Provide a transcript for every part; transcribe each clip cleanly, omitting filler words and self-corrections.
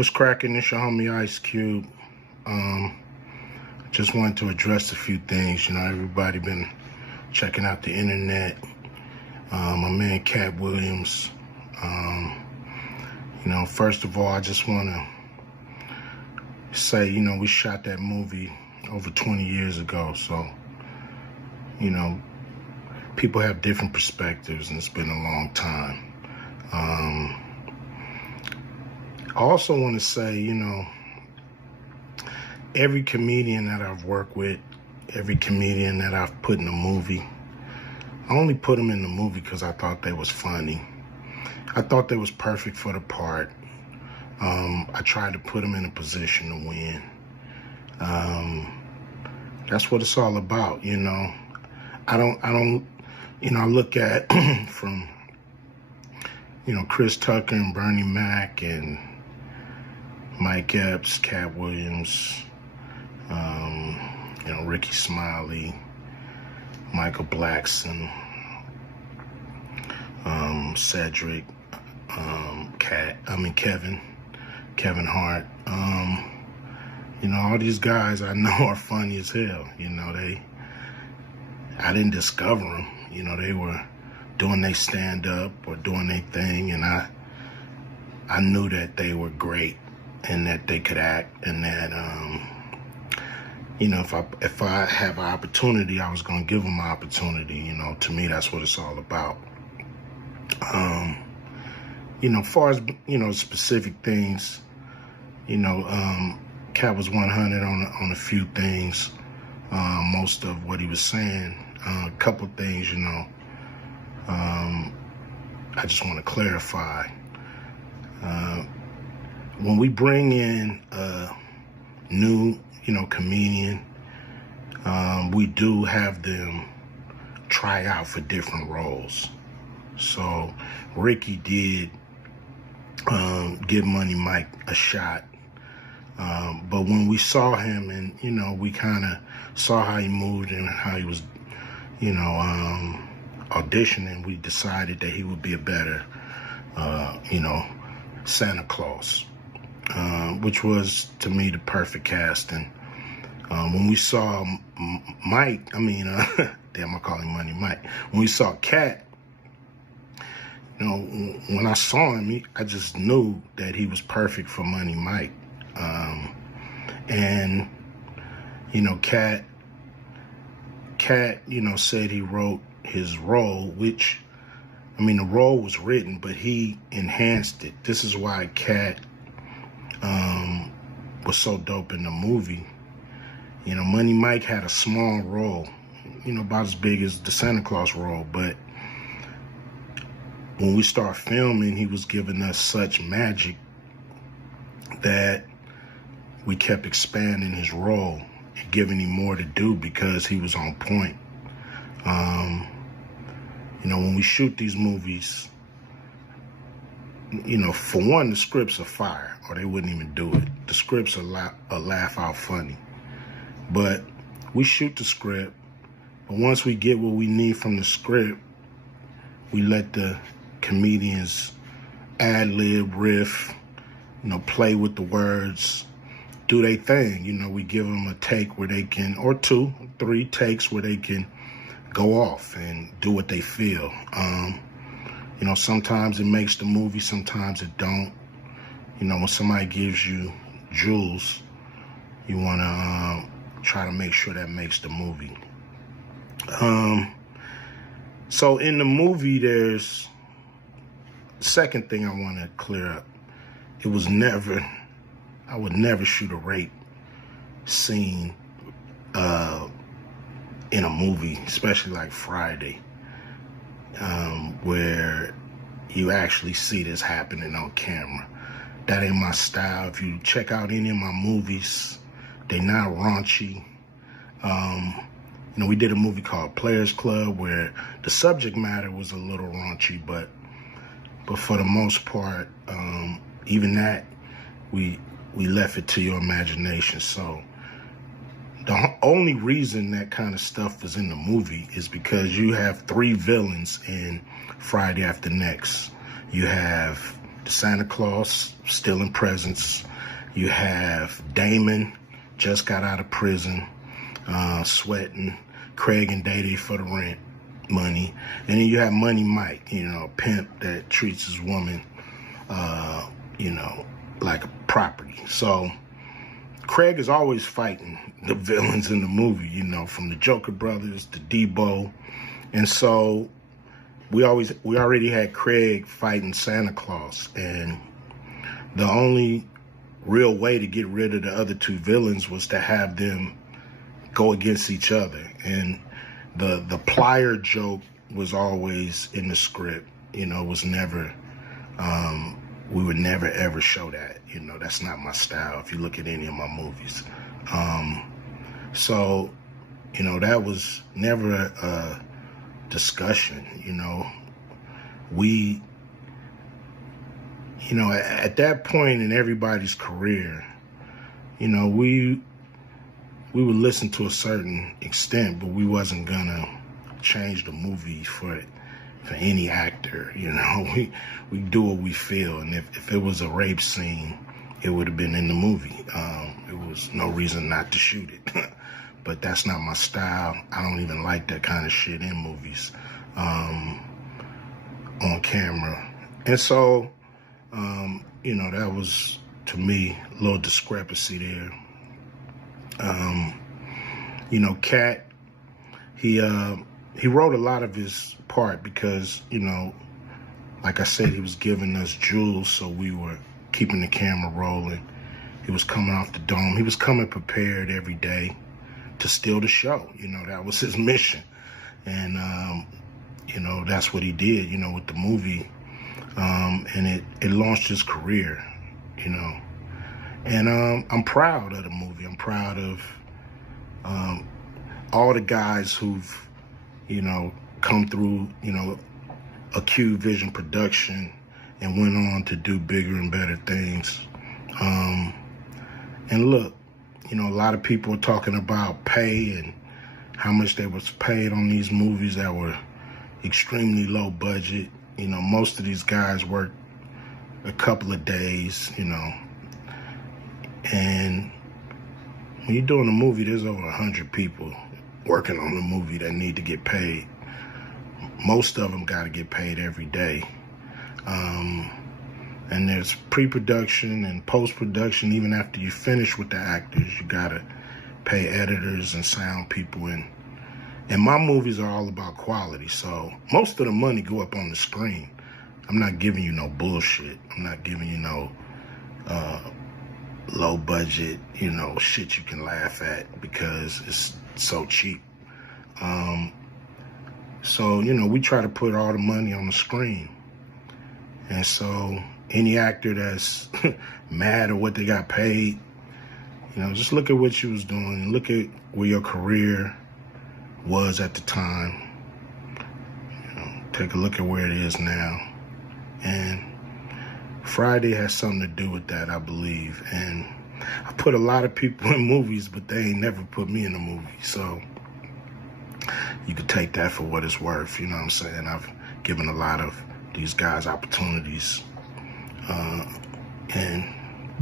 What's cracking? It's your homie Ice Cube. Just wanted to address a few things. Everybody been checking out the internet. My man Katt Williams. First of all, I just want to say, we shot that movie over 20 years ago. So, people have different perspectives, and it's been a long time. I also want to say, every comedian that I've worked with, every comedian that I've put in a movie, I only put them in the movie because I thought they was funny. I thought they was perfect for the part. I tried to put them in a position to win. That's what it's all about, I look at from, Chris Tucker and Bernie Mac and Mike Epps, Katt Williams, Ricky Smiley, Michael Blackson, Cedric, Kevin Hart. All these guys I know are funny as hell. I didn't discover them. They were doing their stand-up or doing their thing, and I knew that they were great and that they could act, and that if I have an opportunity, I was gonna give them an opportunity. To me, that's what it's all about. Far as specific things, Katt was 100 on a few things. Most of what he was saying, a couple things, I just want to clarify. When we bring in a new, comedian, we do have them try out for different roles. So Ricky did give Money Mike a shot. But when we saw him and, we kind of saw how he moved and how he was, auditioning, we decided that he would be a better, Santa Claus, which was, to me, the perfect casting. When we saw Mike, damn, I call him Money Mike. When we saw Katt, when I saw him, I just knew that he was perfect for Money Mike. Katt, said he wrote his role, which, the role was written, but he enhanced it. This is why Katt was so dope in the movie. Money Mike had a small role, about as big as the Santa Claus role, but when we start filming, he was giving us such magic that we kept expanding his role and giving him more to do because he was on point. When we shoot these movies, for one, the scripts are fire, or they wouldn't even do it. The scripts are laugh out funny. But we shoot the script, but once we get what we need from the script, we let the comedians ad-lib, riff, play with the words, do their thing. We give them a take where they can, or 2, 3 takes where they can go off and do what they feel. Sometimes it makes the movie, sometimes it don't. When somebody gives you jewels, you want to try to make sure that makes the movie. So in the movie, there's second thing I want to clear up. I would never shoot a rape scene in a movie, especially like Friday, where you actually see this happening on camera. That ain't my style. If you check out any of my movies, they not raunchy. We did a movie called Players Club where the subject matter was a little raunchy, but for the most part, even that, we left it to your imagination. So the only reason that kind of stuff is in the movie is because you have 3 villains in Friday After Next. You have Santa Claus stealing presents You have Damon, just got out of prison, sweating. Craig and Day for the rent money. And then you have Money Mike, a pimp that treats his woman, like a property. So Craig is always fighting the villains in the movie, from the Joker brothers to Debo. And so we already had Craig fighting Santa Claus. And the only real way to get rid of the other two villains was to have them go against each other. And the plier joke was always in the script. It was never, we would never ever show that. That's not my style if you look at any of my movies. So, that was never a discussion. We, at that point in everybody's career, we would listen to a certain extent, but we wasn't gonna change the movie for any actor. We do what we feel, and if it was a rape scene, it would have been in the movie. It was no reason not to shoot it. But that's not my style. I don't even like that kind of shit in movies, on camera. And so, that was, to me, a little discrepancy there. Katt, he wrote a lot of his part because, like I said, he was giving us jewels, so we were keeping the camera rolling. He was coming off the dome. He was coming prepared every day to steal the show. That was his mission. And, that's what he did, with the movie. And it launched his career, And I'm proud of the movie. I'm proud of all the guys who've, come through, Acute Vision Production and went on to do bigger and better things. And look, a lot of people are talking about pay and how much they was paid on these movies that were extremely low budget. Most of these guys worked a couple of days, and when you're doing a movie, there's over 100 people working on the movie that need to get paid. Most of them got to get paid every day. And there's pre-production and post-production. Even after you finish with the actors, you got to pay editors and sound people. And my movies are all about quality, so most of the money go up on the screen. I'm not giving you no bullshit. I'm not giving you no low budget, shit you can laugh at because it's so cheap. So, we try to put all the money on the screen. And so any actor that's mad at what they got paid, just look at what you was doing. Look at where your career was at the time. Take a look at where it is now. And Friday has something to do with that, I believe. And I put a lot of people in movies, but they ain't never put me in a movie. So you could take that for what it's worth. You know what I'm saying? I've given a lot of these guys opportunities. And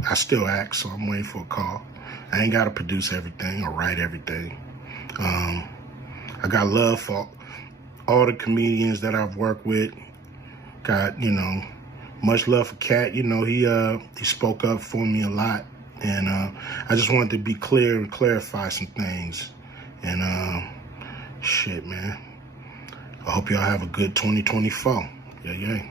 I still act, so I'm waiting for a call. I ain't got to produce everything or write everything. I got love for all the comedians that I've worked with. Got, much love for Katt. He spoke up for me a lot. And I just wanted to be clear and clarify some things. And shit, man. I hope y'all have a good 2024. Yeah.